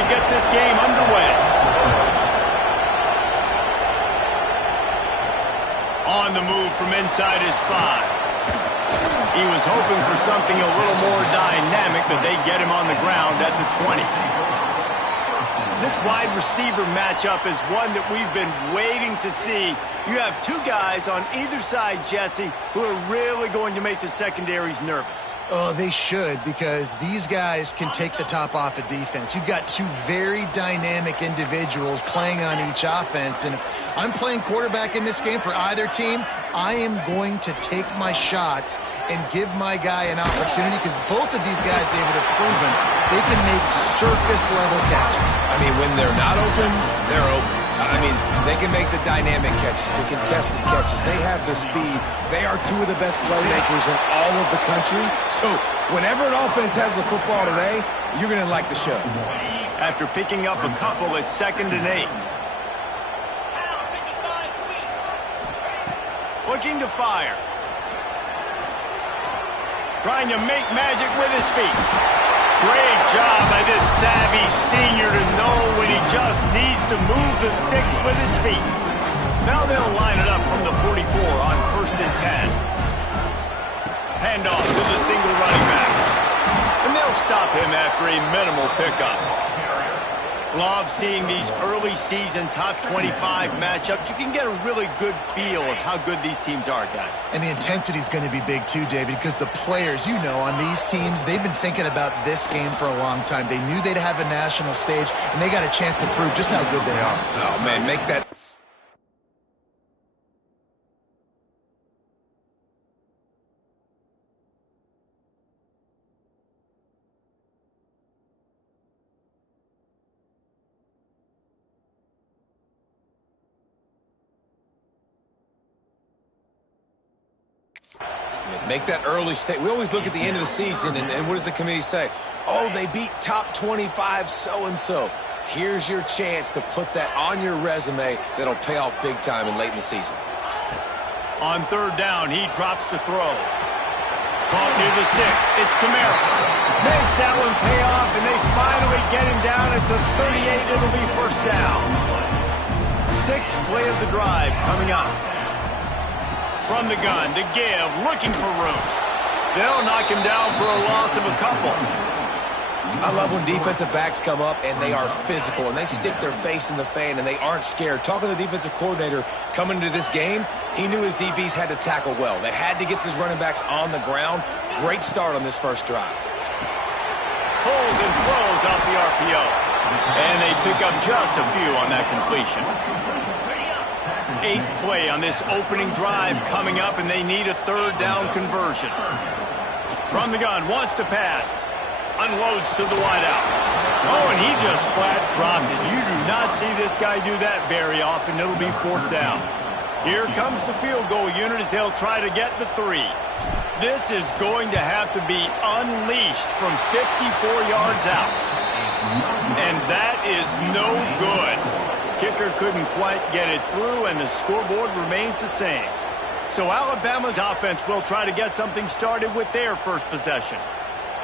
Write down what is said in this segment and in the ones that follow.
to get this game underway. On the move from inside his 5. He was hoping for something a little more dynamic, but they get him on the ground at the 20. This wide receiver matchup is one that we've been waiting to see. You have two guys on either side, Jesse, who are really going to make the secondaries nervous. Oh, they should, because these guys can take the top off a defense. You've got two very dynamic individuals playing on each offense, and if I'm playing quarterback in this game for either team, I am going to take my shots and give my guy an opportunity, because both of these guys, David, have proven they can make circus-level catches. I mean, when they're not open, they're open. I mean, they can make the dynamic catches, the contested catches. They have the speed. They are two of the best playmakers in all of the country. So whenever an offense has the football today, you're going to like the show. After picking up a couple, it's 2nd and 8. Looking to fire. Trying to make magic with his feet. Great job by this savvy senior to know when he just needs to move the sticks with his feet. Now they'll line it up from the 44 on 1st and 10. Handoff to the single running back. And they'll stop him after a minimal pickup. Love seeing these early season top 25 matchups. You can get a really good feel of how good these teams are, guys. And the intensity is going to be big too, David, because the players, you know, on these teams, they've been thinking about this game for a long time. They knew they'd have a national stage, and they got a chance to prove just how good they are. Oh, man, make that... Make that early state. We always look at the end of the season, and what does the committee say? Oh, they beat top 25 so-and-so. Here's your chance to put that on your resume that'll pay off big time and late in the season. On 3rd down, he drops to throw. Caught near the sticks. It's Camara. Makes that one pay off, and they finally get him down at the 38. It'll be 1st down. 6th play of the drive coming up. From the gun to give, looking for room. They'll knock him down for a loss of a couple. I love when defensive backs come up and they are physical and they stick their face in the fan and they aren't scared. Talking to the defensive coordinator coming into this game, he knew his DBs had to tackle well. They had to get these running backs on the ground. Great start on this first drive. Pulls and throws off the RPO. And they pick up just a few on that completion. 8th play on this opening drive coming up, and they need a 3rd down conversion. From the gun, wants to pass. Unloads to the wideout. Oh, and he just flat dropped it. You do not see this guy do that very often. It'll be 4th down. Here comes the field goal unit as they'll try to get the 3. This is going to have to be unleashed from 54 yards out. And that is no good. Kicker couldn't quite get it through, and the scoreboard remains the same. So Alabama's offense will try to get something started with their first possession.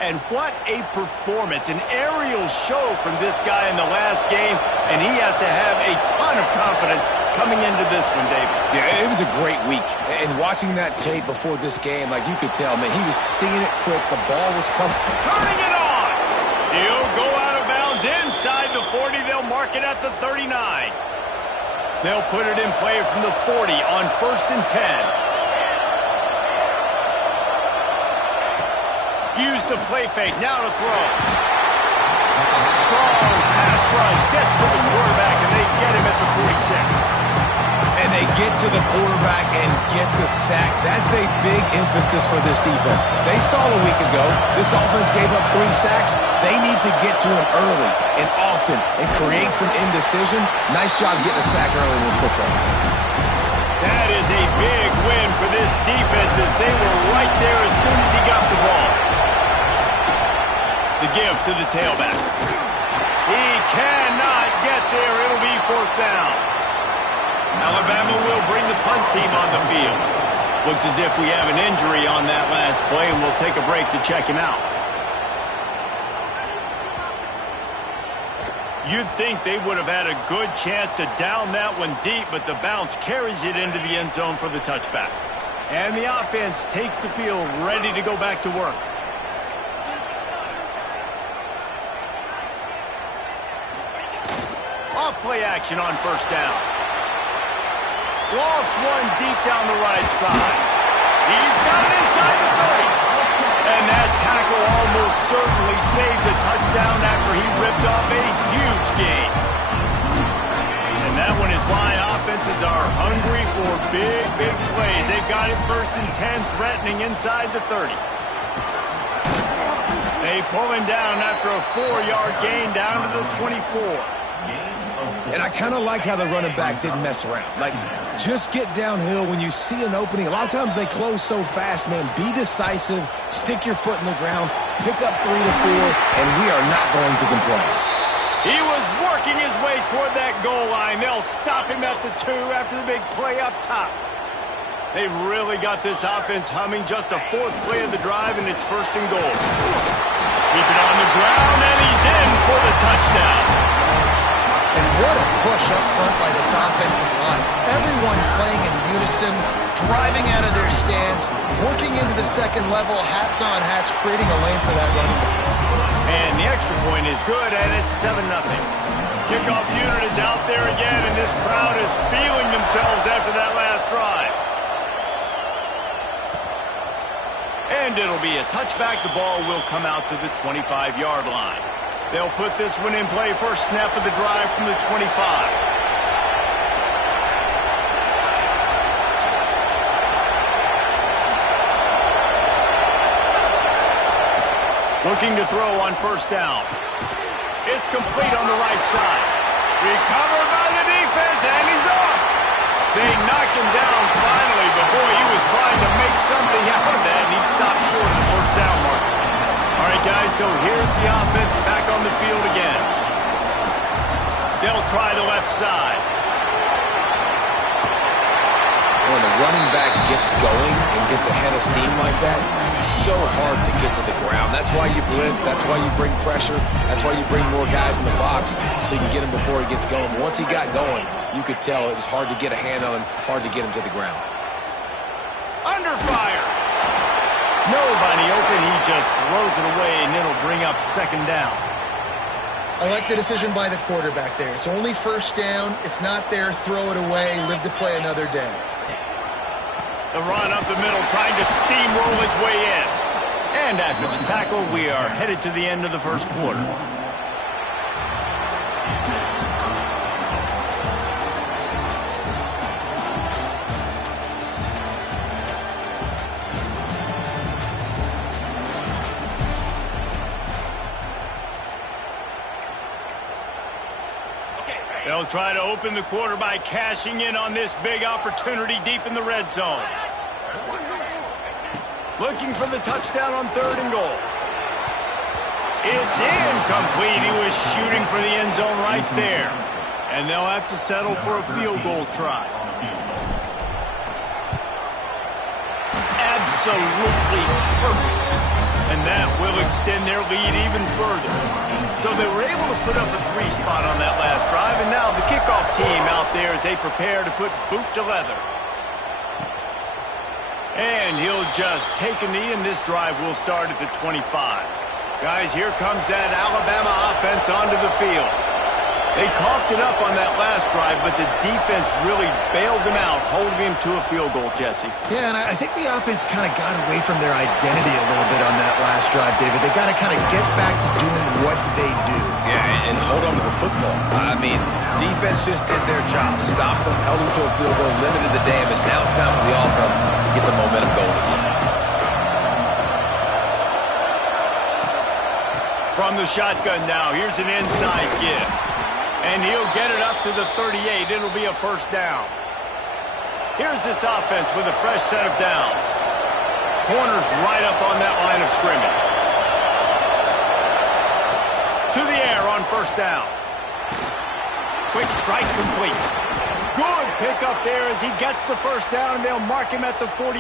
And what a performance, an aerial show from this guy in the last game, and he has to have a ton of confidence coming into this one, David. Yeah, it was a great week. And watching that tape before this game, like you could tell, man, he was seeing it quick. The ball was coming. Turning it on! He'll go out of bounds inside the 40. They'll mark it at the 39. They'll put it in play from the 40 on 1st and 10. Use the play fake, now to throw. Strong pass rush, gets to the quarterback, and they get him at the 46. And they get to the quarterback and get the sack. That's a big emphasis for this defense. They saw a week ago, this offense gave up 3 sacks. They need to get to him early and often and create some indecision. Nice job getting a sack early in this football game. That is a big win for this defense as they were right there as soon as he got the ball. The give to the tailback. He cannot get there. It'll be 4th down. Alabama will bring the punt team on the field. Looks as if we have an injury on that last play, and we'll take a break to check him out. You'd think they would have had a good chance to down that one deep, but the bounce carries it into the end zone for the touchback. And the offense takes the field ready to go back to work. Off play action on first down. Lost one deep down the right side. He's got it inside the 30. And that tackle almost certainly saved the touchdown after he ripped off a huge gain. And that one is why offenses are hungry for big, big plays. They've got it 1st and 10, threatening inside the 30. They pull him down after a 4-yard gain down to the 24. And I kind of like how the running back didn't mess around. Like, just get downhill when you see an opening. A lot of times they close so fast, man. Be decisive, stick your foot in the ground, pick up 3 to 4, and we are not going to complain. He was working his way toward that goal line. They'll stop him at the 2 after the big play up top. They've really got this offense humming. Just a 4th play of the drive, and it's 1st and goal. Keep it on the ground, and he's in for the touchdown. And what a push up front by this offensive line. Everyone playing in unison, driving out of their stance, working into the second level, hats on hats, creating a lane for that running back. And the extra point is good, and it's 7-0. Kickoff unit is out there again, and this crowd is feeling themselves after that last drive. And it'll be a touchback. The ball will come out to the 25-yard line. They'll put this one in play. First snap of the drive from the 25. Looking to throw on first down. It's complete on the right side. Recovered by the defense, and he's off. They knocked him down finally, but boy, he was trying to make something out of that, and he stopped short of the first down mark. All right, guys, so here's the offense back on the field again. They'll try the left side. When the running back gets going and gets ahead of steam like that, it's so hard to get to the ground. That's why you blitz. That's why you bring pressure. That's why you bring more guys in the box so you can get him before he gets going. Once he got going, you could tell it was hard to get a hand on him, hard to get him to the ground. Under fire. Nobody open. He just throws it away, and it'll bring up 2nd down. I like the decision by the quarterback there. It's only 1st down. It's not there. Throw it away. Live to play another day. The run up the middle, trying to steamroll his way in. And after the tackle, we are headed to the end of the 1st quarter. They'll try to open the quarter by cashing in on this big opportunity deep in the red zone. Looking for the touchdown on 3rd and goal. It's incomplete. He was shooting for the end zone right there. And they'll have to settle for a field goal try. Absolutely perfect. And that will extend their lead even further. So they were able to put up a 3 spot on that last drive, and now the kickoff team out there as they prepare to put boot to leather. And he'll just take a knee, and this drive will start at the 25. Guys, here comes that Alabama offense onto the field. They coughed it up on that last drive, but the defense really bailed them out, holding him to a field goal, Jesse. Yeah, and I think the offense kind of got away from their identity a little bit on that last drive, David. They got to kind of get back to doing what they do. Yeah, and hold on to the football. I mean, defense just did their job. Stopped them, held them to a field goal, limited the damage. Now it's time for the offense to get the momentum going again. From the shotgun now, here's an inside give. And he'll get it up to the 38. It'll be a 1st down. Here's this offense with a fresh set of downs. Corners right up on that line of scrimmage. To the air on 1st down. Quick strike complete. Good pickup there as he gets the 1st down, and they'll mark him at the 48.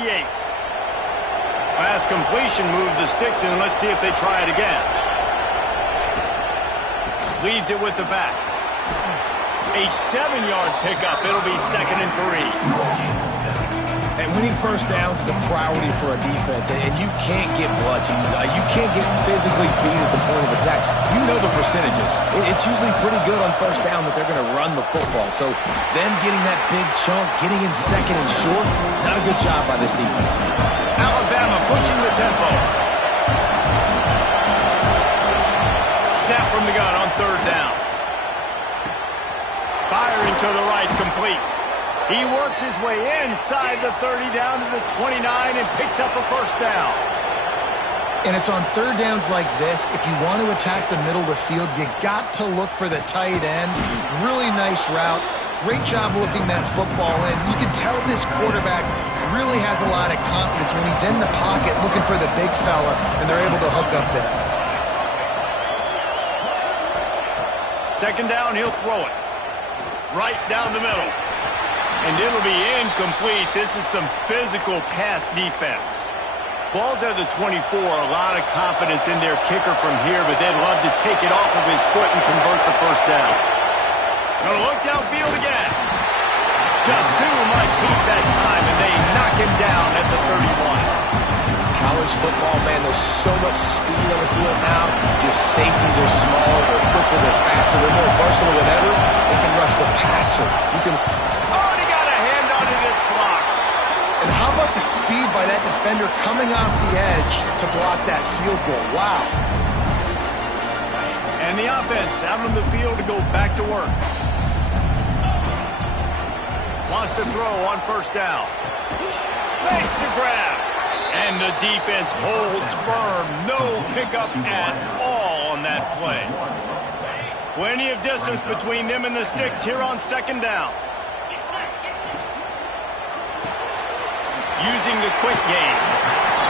Last completion moved the sticks in. Let's see if they try it again. Leaves it with the back. A 7-yard pickup. It'll be 2nd and 3. And winning first downs is a priority for a defense, and you can't get bludgeoned. You can't get physically beat at the point of attack. You know the percentages. It's usually pretty good on first down that they're going to run the football. So them getting that big chunk, getting in 2nd and short, not a good job by this defense. Alabama pushing the tempo. Snap from the gun on 3rd down. Firing to the right, complete. He works his way inside the 30 down to the 29 and picks up a first down. And it's on 3rd downs like this. If you want to attack the middle of the field, you got to look for the tight end. Really nice route. Great job looking that football in. You can tell this quarterback really has a lot of confidence when he's in the pocket looking for the big fella, and they're able to hook up there. 2nd down, he'll throw it. Right down the middle. And it'll be incomplete. This is some physical pass defense. Ball's at the 24. A lot of confidence in their kicker from here, but they'd love to take it off of his foot and convert the first down. Gonna look downfield again. Just too much heat that time, and they knock him down at the 31. College football, man, there's so much speed on the field now. Your safeties are smaller, they're quicker, they're faster, they're more versatile than ever. They can rush the passer. You can... Oh, and he got a hand on it, it's blocked. And how about the speed by that defender coming off the edge to block that field goal? Wow. And the offense out on the field to go back to work. Wants to throw on 1st down. Makes the grab. And the defense holds firm. No pickup at all on that play. Plenty of distance between them and the sticks here on 2nd down. Using the quick game.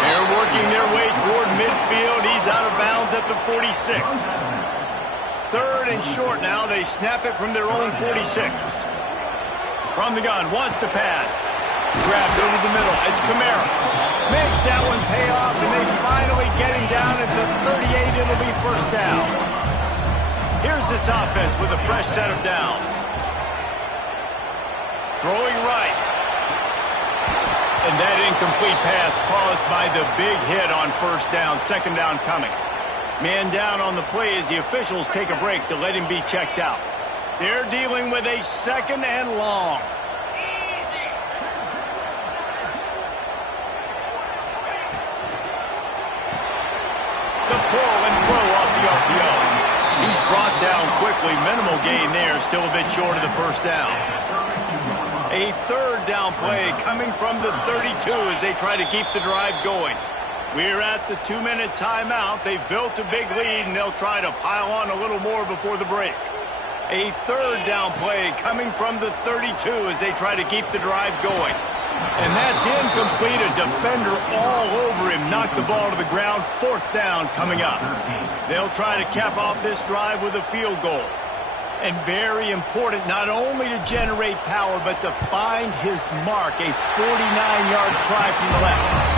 They're working their way toward midfield. He's out of bounds at the 46. 3rd and short now. They snap it from their own 46. From the gun, wants to pass. Grabbed over the middle. It's Kamara. Makes that one pay off, and they finally get him down at the 38. It'll be 1st down. Here's this offense with a fresh set of downs. Throwing right. And that incomplete pass caused by the big hit on 1st down. 2nd down coming. Man down on the play as the officials take a break to let him be checked out. They're dealing with a 2nd and long. The pull and throw off the RPO. He's brought down quickly. Minimal gain there. Still a bit short of the 1st down. A 3rd down play coming from the 32 as they try to keep the drive going. We're at the 2-minute timeout. They've built a big lead, and they'll try to pile on a little more before the break. A 3rd down play coming from the 32 as they try to keep the drive going. And that's incomplete. A defender all over him. Knocked the ball to the ground. 4th down coming up. They'll try to cap off this drive with a field goal. And very important, not only to generate power, but to find his mark. A 49-yard try from the left.